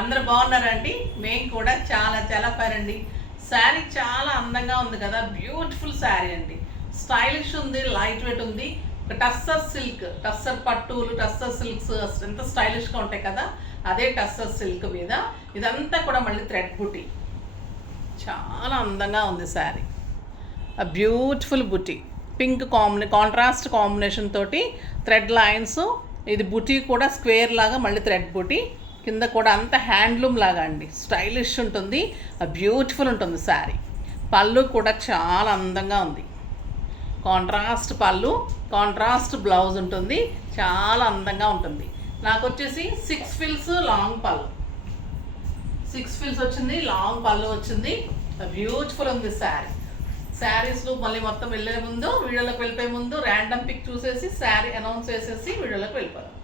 అందరూ బాగున్నారండి. మేము కూడా చాలా చాలా ఫైన్ అండి. శారీ చాలా అందంగా ఉంది కదా, బ్యూటిఫుల్ శారీ అండి. స్టైలిష్ ఉంది, లైట్ వెయిట్ ఉంది. ఒక టస్సర్ సిల్క్, టస్సర్ పట్టులు, టస్సర్ సిల్క్స్ ఎంత స్టైలిష్గా ఉంటాయి కదా, అదే టస్సర్ సిల్క్ మీద ఇదంతా కూడా మళ్ళీ థ్రెడ్ బుటీ. చాలా అందంగా ఉంది శారీ. బ్యూటిఫుల్ బుటీ, పింక్ కాంట్రాస్ట్ కాంబినేషన్ తోటి థ్రెడ్ లైన్స్. ఇది బుటీ కూడా స్క్వేర్ లాగా మళ్ళీ థ్రెడ్ బుటీ. కింద కూడా అంత హ్యాండ్లూమ్ లాగా అండి, స్టైలిష్ ఉంటుంది, బ్యూటిఫుల్ ఉంటుంది శారీ. పళ్ళు కూడా చాలా అందంగా ఉంది. కాంట్రాస్ట్ పళ్ళు, కాంట్రాస్ట్ బ్లౌజ్ ఉంటుంది, చాలా అందంగా ఉంటుంది. నాకు వచ్చేసి 6 ఫిల్స్ లాంగ్ పళ్ళు, 6 ఫిల్స్ వచ్చింది, లాంగ్ పళ్ళు వచ్చింది. బ్యూటిఫుల్ ఉంది శారీ. శారీస్లో మళ్ళీ మొత్తం వెళ్ళే ముందు, వీడియోలోకి వెళ్ళిపోయే ముందు ర్యాండమ్ పిక్ చూసేసి శారీ అనౌన్స్ చేసేసి వీడియోలోకి వెళ్ళిపోయాం.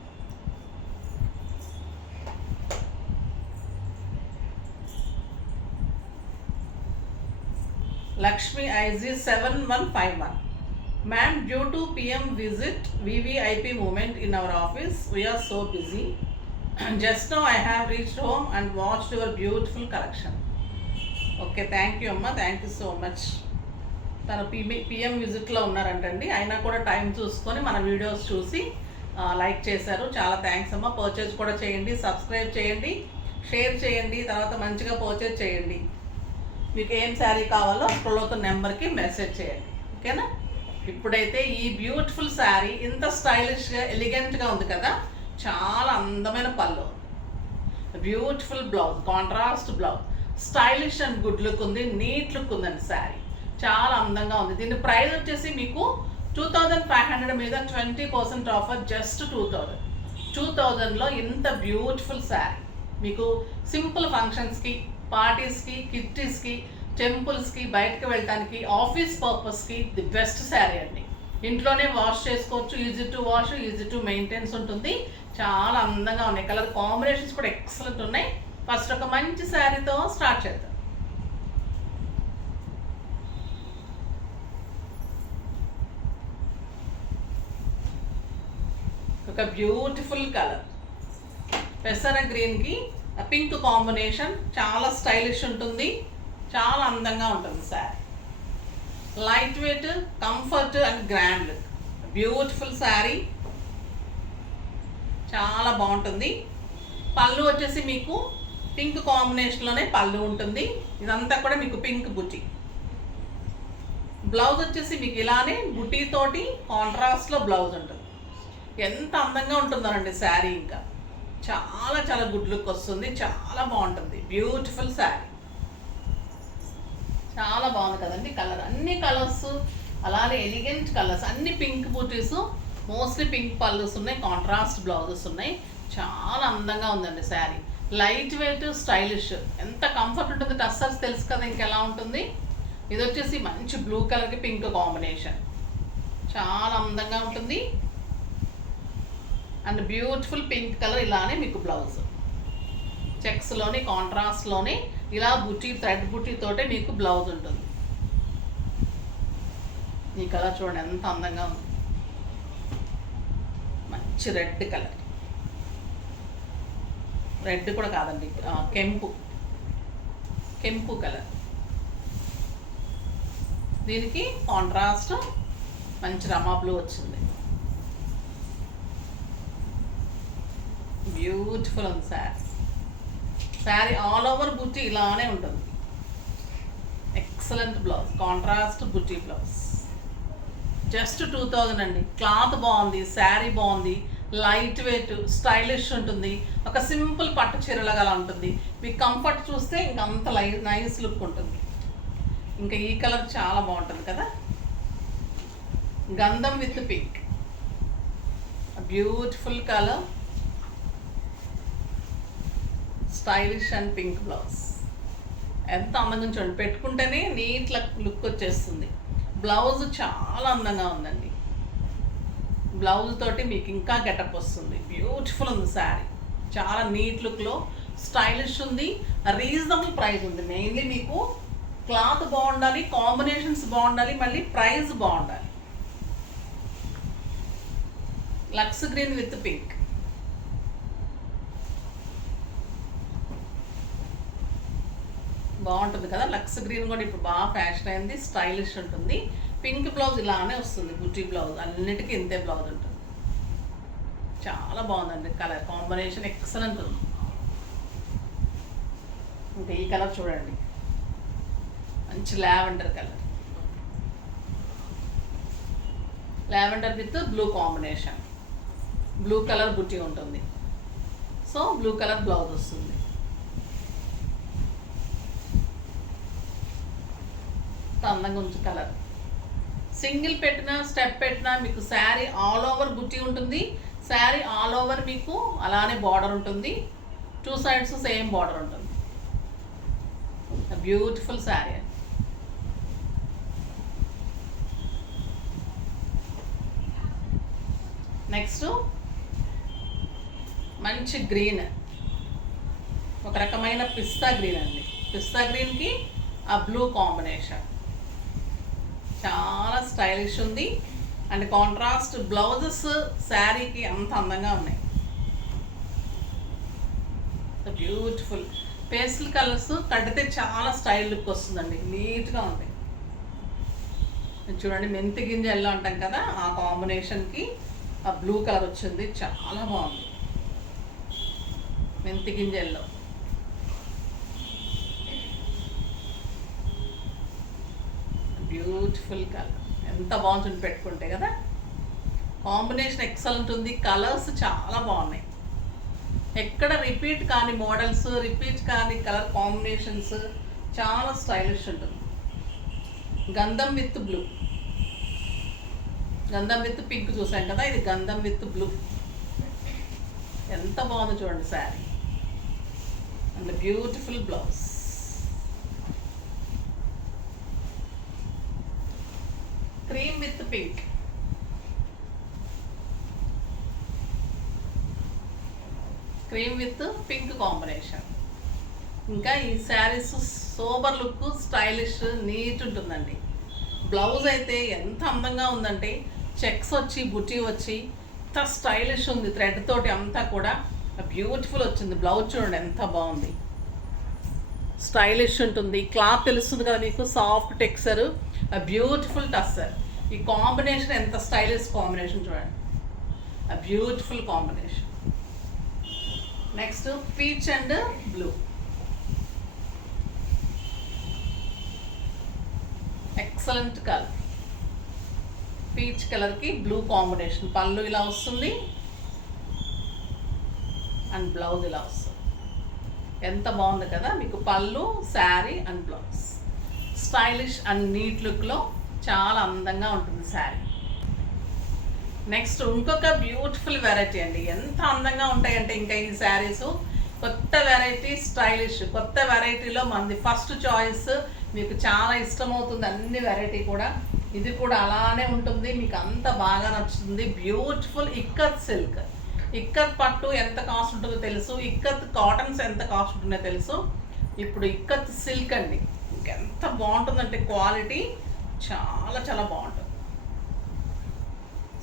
Lakshmi IZ 7151. Ma'am, due to PM visit VVIP movement in our office, we are so busy. Just now I have reached home and watched your beautiful collection. Okay, thank you Amma, thank you so much. తను PM విజిట్లో ఉన్నారంటండి, అయినా కూడా time చూసుకొని మన videos చూసి like చేశారు. చాలా thanks అమ్మ. Purchase కూడా చేయండి, సబ్స్క్రైబ్ చేయండి, షేర్ చేయండి, తర్వాత మంచిగా పర్చేజ్ చేయండి. మీకు ఏం శారీ కావాలో స్క్రోల్ నెంబర్కి మెసేజ్ చేయండి, ఓకేనా. ఇప్పుడైతే ఈ బ్యూటిఫుల్ శారీ ఇంత స్టైలిష్గా ఎలిగెంట్గా ఉంది కదా, చాలా అందమైన పళ్ళు, beautiful blouse, contrast blouse, stylish and good look ఉంది, నీట్ లుక్ ఉందండి శారీ, చాలా అందంగా ఉంది. దీని ప్రైస్ వచ్చేసి మీకు 2500 మీద 20% ఆఫర్, జస్ట్ 2000లో ఇంత బ్యూటిఫుల్ శారీ మీకు సింపుల్ ఫంక్షన్స్కి, పార్టీస్కి, కిట్టీస్కి, టెంపుల్స్కి, బయటకు వెళ్ళడానికి, ఆఫీస్ పర్పస్కి ది బెస్ట్ శారీ అండి. ఇంట్లోనే వాష్ చేసుకోవచ్చు, easy to wash, easy to maintenance ఉంటుంది, చాలా అందంగా ఉన్నాయి. కలర్ కాంబినేషన్స్ కూడా ఎక్సలెంట్ ఉన్నాయి. ఫస్ట్ ఒక మంచి శారీతో స్టార్ట్ చేద్దాం. ఒక బ్యూటిఫుల్ కలర్, పెసర గ్రీన్కి పింక్ కాంబినేషన్, చాలా స్టైలిష్ ఉంటుంది, చాలా అందంగా ఉంటుంది sari. Light weight, comfort and grand look, beautiful sari, చాలా బాగుంటుంది. పళ్ళు వచ్చేసి మీకు పింక్ కాంబినేషన్లోనే పళ్ళు ఉంటుంది, ఇదంతా కూడా మీకు పింక్ బుటీ. బ్లౌజ్ వచ్చేసి మీకు ఇలానే బుటీతోటి కాంట్రాస్ట్లో బ్లౌజ్ ఉంటుంది. ఎంత అందంగా ఉంటుందోనండి శారీ, ఇంకా చాలా చాలా గుడ్ లుక్ వస్తుంది, చాలా బాగుంటుంది, బ్యూటిఫుల్ శారీ, చాలా బాగుంది కదండి. కలర్ అన్ని కలర్స్ అలానే ఎలిగెంట్ కలర్స్, అన్ని పింక్ బూటీస్, మోస్ట్లీ పింక్ పళ్ళుస్ ఉన్నాయి, కాంట్రాస్ట్ బ్లౌజెస్ ఉన్నాయి, చాలా అందంగా ఉందండి శారీ. లైట్ వెయిట్, స్టైలిష్, ఎంత కంఫర్ట్ ఉంటుంది. టస్సర్స్ తెలుసు కదా ఇంకెలా ఉంటుంది. ఇది వచ్చేసి మంచి బ్లూ కలర్కి పింక్ కాంబినేషన్, చాలా అందంగా ఉంటుంది. అండ్ బ్యూటిఫుల్ పింక్ కలర్, ఇలానే మీకు బ్లౌజ్ చెక్స్లోని, కాంట్రాస్ట్లోని ఇలా బుటీ, థ్రెడ్ బుటీతోటే మీకు బ్లౌజ్ ఉంటుంది. ఈ కలర్ చూడండి ఎంత అందంగా ఉంది, మంచి రెడ్ కలర్, రెడ్ కూడా కాదండి, కెంపు కలర్. దీనికి కాంట్రాస్ట్ మంచి రమా బ్లూ వచ్చింది, బ్యూటిఫుల్ ఉంది శారీ. శారీ ఆల్ ఓవర్ బుట్టి ఇలానే ఉంటుంది, ఎక్సలెంట్ బ్లౌజ్, కాంట్రాస్ట్ బుట్టి బ్లౌజ్, జస్ట్ 2000 అండి. క్లాత్ బాగుంది, శారీ బాగుంది, లైట్ వెయిట్, స్టైలిష్ ఉంటుంది, ఒక సింపుల్ పట్టు చీరలాగా అలా ఉంటుంది. మీకు కంఫర్ట్ చూస్తే ఇంకా అంత నైస్ లుక్ ఉంటుంది. ఇంకా ఈ కలర్ చాలా బాగుంటుంది కదా, గంధం with pink, beautiful colour, stylish and pink blouse, ఎంత అందంగా చూడండి, పెట్టుకుంటేనే నీట్ లుక్ వచ్చేస్తుంది. బ్లౌజ్ చాలా అందంగా ఉందండి, బ్లౌజ్ తోటి మీకు ఇంకా గెటప్ వస్తుంది, బ్యూటిఫుల్ ఉంది శారీ, చాలా నీట్ లుక్లో, స్టైలిష్ ఉంది, రీజనబుల్ ప్రైస్ ఉంది. మెయిన్లీ మీకు క్లాత్ బాగుండాలి, కాంబినేషన్స్ బాగుండాలి, మళ్ళీ ప్రైస్ బాగుండాలి. లక్స్ గ్రీన్ విత్ పింక్, బాగుంటుంది కదా. లక్స్ గ్రీన్ కూడా ఇప్పుడు బాగా ఫ్యాషన్ అయింది, స్టైలిష్ ఉంటుంది. పింక్ బ్లౌజ్ ఇలానే వస్తుంది, బుట్టి బ్లౌజ్, అన్నిటికీ ఇంతే బ్లౌజ్ ఉంటుంది. చాలా బాగుందండి, కలర్ కాంబినేషన్ ఎక్సలెంట్ ఉంది. ఇంకా ఈ కలర్ చూడండి, మంచి lavender colour, lavender with blue combination. Blue colour బుట్టి ఉంటుంది, సో బ్లూ కలర్ బ్లౌజ్ వస్తుంది. అందంగా ఉంచి కలర్ సింగిల్ పెట్టినా స్టెప్ పెట్టినా మీకు శారీ ఆల్ ఓవర్ బుట్టి ఉంటుంది. శారీ ఆల్ ఓవర్ మీకు అలానే బార్డర్ ఉంటుంది, 2 sides సేమ్ బార్డర్ ఉంటుంది. బ్యూటిఫుల్ శారీ. నెక్స్ట్ మంచి గ్రీన్, ఒక రకమైన పిస్తా గ్రీన్ అండి. పిస్తా గ్రీన్కి ఆ బ్లూ కాంబినేషన్ చాలా స్టైలిష్ ఉంది. అండ్ కాంట్రాస్ట్ బ్లౌజెస్ శారీకి అంత అందంగా ఉన్నాయి. బ్యూటిఫుల్ పేస్టల్ కలర్స్ కడితే చాలా స్టైల్ లుక్ వస్తుందండి, నీట్గా ఉంటాయి. చూడండి, మెంతి గింజ ఎల్లో అంటాం కదా, ఆ కాంబినేషన్కి ఆ బ్లూ కలర్ వచ్చింది, చాలా బాగుంది. మెంతి గింజ ఎల్లో, బ్యూటిఫుల్ కలర్, ఎంత బాగుంటుంది పెట్టుకుంటే కదా. కాంబినేషన్ ఎక్సలెంట్ ఉంది, కలర్స్ చాలా బాగున్నాయి. ఎక్కడ రిపీట్ కాని మోడల్స్, రిపీట్ కాని కలర్ కాంబినేషన్స్, చాలా స్టైలిష్ ఉంటుంది. గంధం విత్ బ్లూ, గంధం విత్ పింక్ చూసాం కదా, ఇది గంధం విత్ బ్లూ. ఎంత బాగుందో చూడండి sari. And beautiful blouse. Cream with pink, cream with pink combination. ఇంకా ఈ saris sober look, stylish, neat ఉంటుందండి. బ్లౌజ్ అయితే ఎంత అందంగా ఉందంటే, చెక్స్ వచ్చి బుటీ వచ్చి ఎంత స్టైలిష్ ఉంది, థ్రెడ్ తోటి అంతా కూడా బ్యూటిఫుల్ వచ్చింది. బ్లౌజ్ చూడండి ఎంత బాగుంది, స్టైలిష్ ఉంటుంది. క్లాత్ తెలుస్తుంది కదా మీకు, సాఫ్ట్ టెక్స్చర్, బ్యూటిఫుల్ టస్సర్. ఈ కాంబినేషన్ ఎంత స్టైలిష్ కాంబినేషన్ చూడండి, beautiful combination. Next peach and blue, excellent colour. Peach కలర్కి బ్లూ కాంబినేషన్. పళ్ళు ఇలా వస్తుంది అండ్ బ్లౌజ్ ఇలా వస్తుంది. ఎంత బాగుంది కదా మీకు, పళ్ళు, sari and blouse. Stylish and neat లుక్లో చాలా అందంగా ఉంటుంది శారీ. నెక్స్ట్ ఇంకొక బ్యూటిఫుల్ వెరైటీ అండి, ఎంత అందంగా ఉంటాయంటే ఇంకా ఈ శారీస్. కొత్త వెరైటీ, స్టైలిష్, కొత్త వెరైటీలో మనది ఫస్ట్ చాయిస్. మీకు చాలా ఇష్టమవుతుంది అన్ని వెరైటీ కూడా. ఇది కూడా అలానే ఉంటుంది, మీకు అంత బాగా నచ్చుతుంది. Beautiful ikat silk. ఇక్కత్ పట్టు ఎంత కాస్ట్ ఉంటుందో తెలుసు, ఇక్కత్ కాటన్స్ ఎంత కాస్ట్ ఉంటుందో తెలుసు. ఇప్పుడు ఇక్కత్ సిల్క్ అండి, ఎంత బాగుంటుందంటే క్వాలిటీ చాలా చాలా బాగుంటుంది.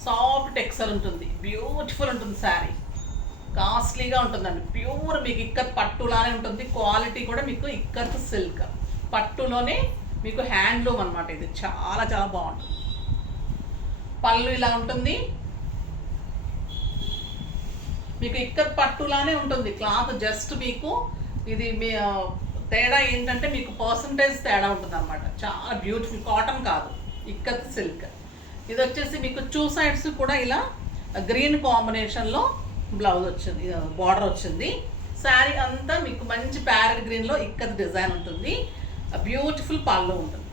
సాఫ్ట్ టెక్స్చర్ ఉంటుంది, బ్యూటిఫుల్ ఉంటుంది శారీ. కాస్ట్లీగా ఉంటుందండి, ప్యూర్ మీకు ఇక్కత్ పట్టులానే ఉంటుంది. క్వాలిటీ కూడా మీకు ఇక్కత్ సిల్క్ పట్టులోనే మీకు హ్యాండ్లూమ్ అనమాట. ఇది చాలా చాలా బాగుంటుంది. పళ్ళు ఇలా ఉంటుంది, మీకు ఇక్కత్ పట్టులానే ఉంటుంది క్లాత్. జస్ట్ మీకు ఇది మీ తేడా ఏంటంటే మీకు పర్సంటేజ్ తేడా ఉంటుంది అనమాట. చాలా బ్యూటిఫుల్, కాటన్ కాదు, ఇక్కత్ సిల్క్. ఇది వచ్చేసి మీకు 2 sides కూడా ఇలా గ్రీన్ కాంబినేషన్లో బ్లౌజ్ వచ్చింది, బార్డర్ వచ్చింది. శారీ అంతా మీకు మంచి ప్యారెట్ గ్రీన్లో ఇక్కత్ డిజైన్ ఉంటుంది. బ్యూటిఫుల్ పళ్ళు ఉంటుంది.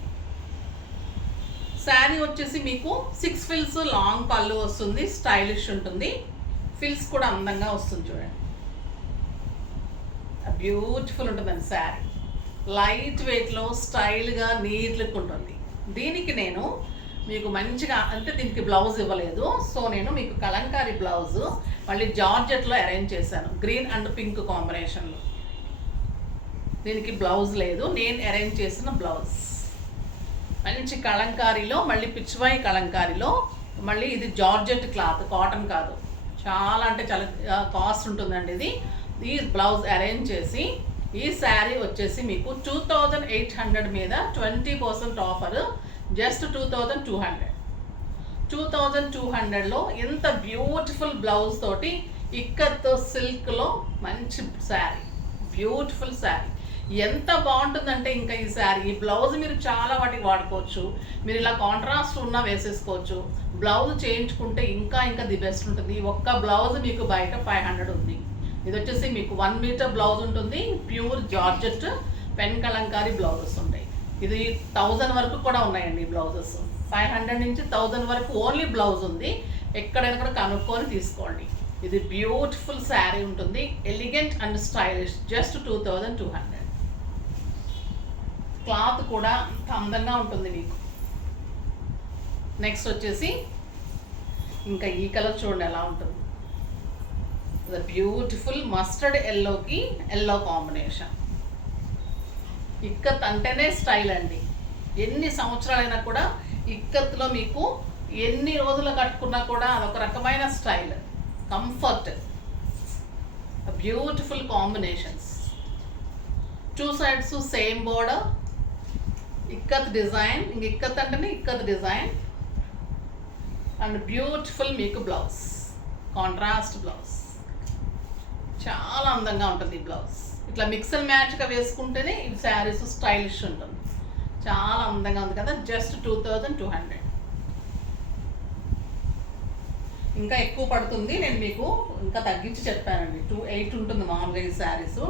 శారీ వచ్చేసి మీకు 6 fills లాంగ్ పళ్ళు వస్తుంది, స్టైలిష్ ఉంటుంది. ఫిల్స్ కూడా అందంగా వస్తుంది చూడండి, బ్యూటిఫుల్ ఉంటుందండి శారీ. లైట్ వెయిట్లో స్టైల్గా నీట్ లుక్ ఉంటుంది. దీనికి నేను మీకు మంచిగా అంటే దీనికి బ్లౌజ్ ఇవ్వలేదు, సో నేను మీకు కలంకారీ బ్లౌజ్ మళ్ళీ జార్జెట్లో అరేంజ్ చేశాను, గ్రీన్ అండ్ పింక్ కాంబినేషన్లో. దీనికి బ్లౌజ్ లేదు, నేను అరేంజ్ చేసిన బ్లౌజ్. మంచి కలంకారీలో, మళ్ళీ పిచ్చివాయి కలంకారీలో, మళ్ళీ ఇది జార్జెట్ క్లాత్, కాటన్ కాదు. చాలా అంటే చాలా కాస్ట్ ఉంటుందండి ఇది. ఈ బ్లౌజ్ అరేంజ్ చేసి, మీకు మంచిగా అంటే దీనికి బ్లౌజ్ ఇవ్వలేదు, సో నేను మీకు కలంకారీ బ్లౌజ్ మళ్ళీ జార్జెట్లో అరేంజ్ చేశాను, గ్రీన్ అండ్ పింక్ కాంబినేషన్లో. దీనికి బ్లౌజ్ లేదు, నేను అరేంజ్ చేసిన బ్లౌజ్. మంచి కలంకారీలో, మళ్ళీ పిచ్చివాయి కలంకారీలో, మళ్ళీ ఇది జార్జెట్ క్లాత్, కాటన్ కాదు. చాలా అంటే చాలా కాస్ట్ ఉంటుందండి ఇది. ఈ బ్లౌజ్ అరేంజ్ చేసి ఈ శారీ వచ్చేసి మీకు 2800 మీద 20% ఆఫర్, జస్ట్ 2200. 2200లో ఇంత బ్యూటిఫుల్ బ్లౌజ్ తోటి ఇక్కత్ సిల్క్లో మంచి శారీ, బ్యూటిఫుల్ శారీ. ఎంత బాగుంటుందంటే ఇంకా ఈ శారీ, ఈ బ్లౌజ్ మీరు చాలా వాటికి వాడుకోవచ్చు. మీరు ఇలా కాంట్రాస్ట్ ఉన్నా వేసేసుకోవచ్చు. బ్లౌజ్ చేయించుకుంటే ఇంకా ఇంకా ది బెస్ట్ ఉంటుంది. ఈ ఒక్క బ్లౌజ్ మీకు బయట 500 ఉంది. ఇది వచ్చేసి మీకు 1 మీటర్ బ్లౌజ్ ఉంటుంది. Pure georgette pen Kalamkari blouses ఉంటాయి. ఇది 1000 వరకు కూడా ఉన్నాయండి ఈ బ్లౌజెస్. 500 నుంచి 1000 వరకు ఓన్లీ బ్లౌజ్ ఉంది. ఎక్కడైనా కూడా కనుక్కొని తీసుకోండి. ఇది బ్యూటిఫుల్ శారీ ఉంటుంది, elegant and stylish, just 2200. Cloth కూడా అంత అందంగా ఉంటుంది మీకు. నెక్స్ట్ వచ్చేసి ఇంకా ఈ కలర్ చూడండి ఎలా ఉంటుంది. బ్యూటిఫుల్ మస్టర్డ్ ఎల్లోకి ఎల్లో కాంబినేషన్. ఇక్కత్ అంటేనే స్టైల్ అండి. ఎన్ని సంవత్సరాలైనా కూడా ఇక్కత్లో మీకు ఎన్ని రోజులు కట్టుకున్నా కూడా అదొక రకమైన style, comfort, beautiful combinations. 2 sides same border, ikat design. ఇంక ఇక్కత్ అంటేనే ఇక్కత్ డిజైన్ అండ్ బ్యూటిఫుల్ మీకు బ్లౌజ్, కాంట్రాస్ట్ బ్లౌజ్. చాలా అందంగా ఉంటుంది ఈ బ్లౌజ్. ఇట్లా మిక్స్ అండ్ మ్యాచ్గా వేసుకుంటేనే ఈ శారీస్ స్టైలిష్ ఉంటుంది. చాలా అందంగా ఉంది కదా, జస్ట్ 2200. ఇంకా ఎక్కువ పడుతుంది, నేను మీకు ఇంకా తగ్గించి చెప్పానండి. 2800 ఉంటుంది మామూలుగా ఈ శారీస్.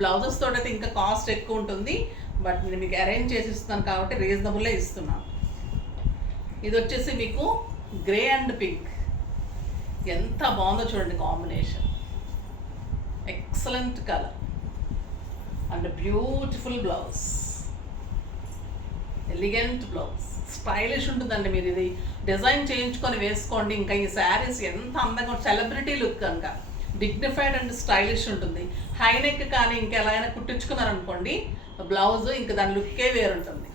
బ్లౌజెస్ తోటి అయితే ఇంకా కాస్ట్ ఎక్కువ ఉంటుంది, బట్ నేను మీకు అరేంజ్ చేసి ఇస్తాను కాబట్టి రీజనబుల్లే ఇస్తున్నాను. ఇది వచ్చేసి మీకు గ్రే అండ్ పింక్. ఎంత బాగుందో చూడండి combination. Excellent colour and beautiful blouse, elegant blouse, stylish ఉంటుందండి. మీరు ఇది డిజైన్ చేయించుకొని వేసుకోండి. ఇంకా ఈ శారీస్ ఎంత అందంగా, సెలబ్రిటీ లుక్ కనుక డిగ్నిఫైడ్ అండ్ స్టైలిష్ ఉంటుంది. హైనెక్ కానీ ఇంకెలాగైనా కుట్టించుకున్నారనుకోండి బ్లౌజ్, ఇంకా దాని లుక్కే వేరుంటుంది.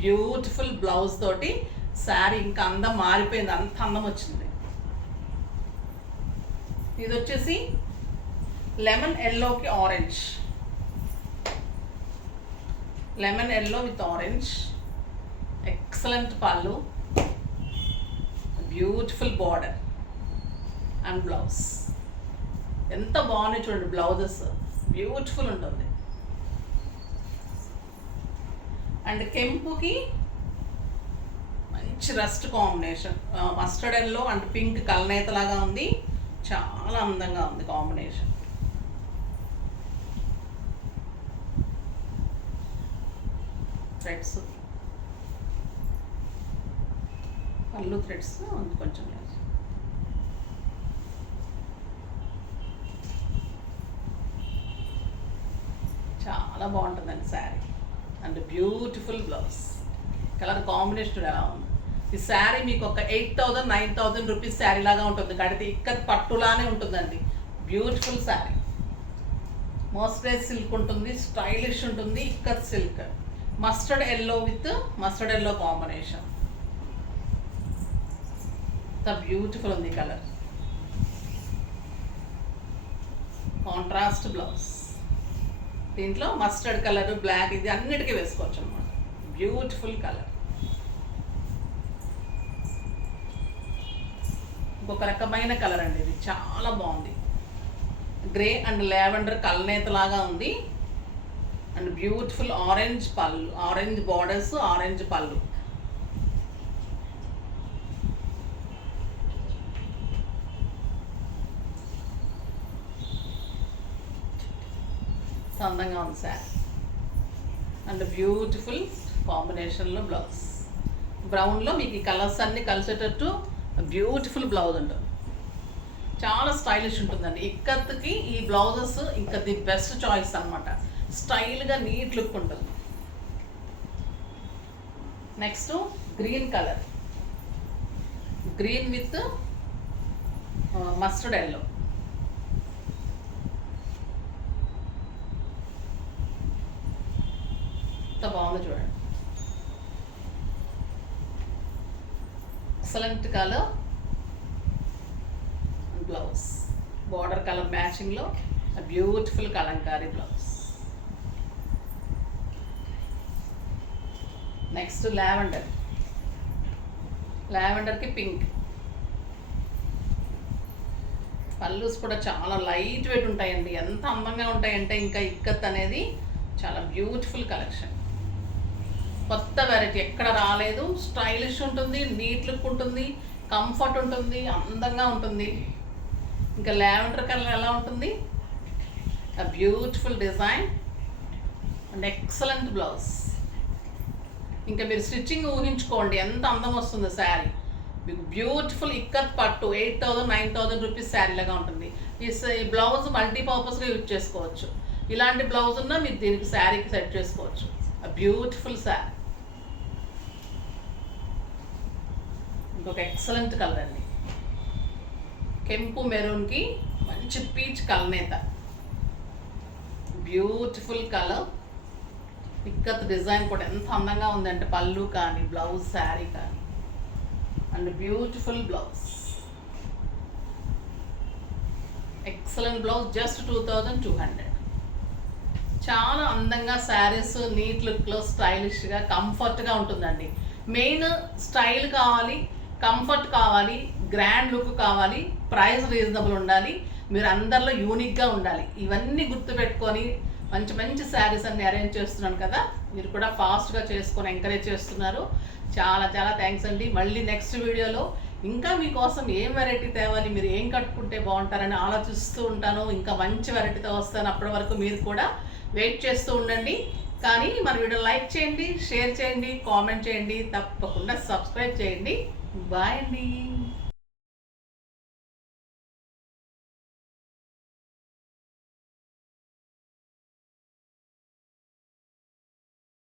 బ్యూటిఫుల్ బ్లౌజ్ తోటి శారీ ఇంకా అందం మారిపోయింది, అంత అందం వచ్చింది. ఇది వచ్చేసి లెమన్ ఎల్లోకి orange, lemon yellow with orange. Excellent పళ్ళు, బ్యూటిఫుల్ బార్డర్ అండ్ బ్లౌజ్. ఎంత బాగున్నాయి చూడండి బ్లౌజెస్, బ్యూటిఫుల్ ఉంటుంది. అండ్ కెంపుకి మంచి rust combination, mustard yellow and pink కలనేతలాగా ఉంది. చాలా అందంగా ఉంది కాంబినేషన్. థ్రెడ్స్, పళ్ళు థ్రెడ్స్ కొంచెం లేదు. చాలా బాగుంటుందండి sari and beautiful blouse. Colour combination ఎలా ఉంది. ఈ శారీ మీకు ఒక 8000 9000 రూపీస్ శారీ లాగా ఉంటుంది. కడితే ఇక్కత్ పట్టులానే ఉంటుందండి. బ్యూటిఫుల్ శారీ, మోస్టరైజ్ సిల్క్ ఉంటుంది, స్టైలిష్ ఉంటుంది. Ikat silk, mustard yellow with mustard yellow combination. Beautiful ఉంది కలర్. కాంట్రాస్ట్ బ్లౌజ్, దీంట్లో మస్టర్డ్ కలర్, బ్లాక్, ఇది అన్నిటికీ వేసుకోవచ్చు అనమాట. Beautiful colour. ఇంకొక రకమైన కలర్ అండి, ఇది చాలా బాగుంది. గ్రే అండ్ లావెండర్ కలనేతలాగా ఉంది అండ్ బ్యూటిఫుల్ ఆరెంజ్ పళ్ళు, ఆరెంజ్ బార్డర్స్, ఆరెంజ్ పళ్ళు. అందంగా ఉంది శారీ అండ్ బ్యూటిఫుల్ కాంబినేషన్లో బ్లౌజ్. బ్రౌన్లో మీకు ఈ కలర్స్ అన్నీ కలిసేటట్టు బ్యూటిఫుల్ బ్లౌజ్ ఉంటుంది. చాలా స్టైలిష్ ఉంటుందండి. ఇక్కత్కి ఈ బ్లౌజెస్ ఇంకా ది బెస్ట్ చాయిస్ అనమాట. స్టైల్గా నీట్ లుక్ ఉంటుంది. Next green colour, green with mustard yellow. బాగుంది చూడండి. Excellent colour, blouse border colour మ్యాచింగ్లో beautiful kalamkari blouse. Next lavender, లావెండర్కి పింక్. పల్లూస్ కూడా చాలా లైట్ వెయిట్ ఉంటాయండి, ఎంత అందంగా ఉంటాయంటే ఇంకా ఇక్కత్ అనేది చాలా బ్యూటిఫుల్ కలెక్షన్. కొత్త వెరైటీ ఎక్కడ రాలేదు, స్టైలిష్ ఉంటుంది, నీట్ లుక్ ఉంటుంది, కంఫర్ట్ ఉంటుంది, అందంగా ఉంటుంది. ఇంకా లావెండర్ కలర్ ఎలా ఉంటుంది, beautiful design and excellent blouse. ఇంకా మీరు స్టిచ్చింగ్ ఊహించుకోండి ఎంత అందం వస్తుంది శారీ. మీకు బ్యూటిఫుల్ ఇక్కత్ పట్టు 8,000 9,000 రూపీస్ శారీ లాగా ఉంటుంది. ఈ బ్లౌజ్ మల్టీపర్పస్గా యూజ్ చేసుకోవచ్చు. ఇలాంటి బ్లౌజ్ ఉన్నా మీరు దీనికి శారీకి సెట్ చేసుకోవచ్చు. బ్యూటిఫుల్ శారీ. ఇంకొక ఎక్సలెంట్ కలర్ అండి, కెంపు మెరూన్కి మంచి పీచ్ కలనేత. బ్యూటిఫుల్ కలర్, ఇక్కత్ డిజైన్ కూడా ఎంత అందంగా ఉందంటే పళ్ళు కానీ బ్లౌజ్ శారీ కానీ. And beautiful blouse, excellent blouse, just 2,200. చాలా అందంగా శారీస్ నీట్ లుక్లో స్టైలిష్గా కంఫర్ట్గా ఉంటుందండి. మెయిన్ స్టైల్ కావాలి, కంఫర్ట్ కావాలి, గ్రాండ్ లుక్ కావాలి, ప్రైస్ రీజనబుల్ ఉండాలి, మీరు అందరిలో యూనిక్గా ఉండాలి. ఇవన్నీ గుర్తుపెట్టుకొని మంచి మంచి శారీస్ అన్ని అరేంజ్ చేస్తున్నాను కదా, మీరు కూడా ఫాస్ట్గా చేసుకొని ఎంకరేజ్ చేస్తున్నారు. చాలా చాలా థ్యాంక్స్ అండి. మళ్ళీ నెక్స్ట్ వీడియోలో ఇంకా మీకోసం ఏం వెరైటీ తేవాలి, మీరు ఏం కట్టుకుంటే బాగుంటారని ఆలోచిస్తూ ఉంటాను. ఇంకా మంచి వెరైటీతో వస్తాను. అప్పటి వరకు మీరు కూడా వెయిట్ చేస్తూ ఉండండి. కానీ మన వీడియో లైక్ చేయండి, షేర్ చేయండి, కామెంట్ చేయండి, తప్పకుండా సబ్స్క్రైబ్ చేయండి. బాయ్ అండి.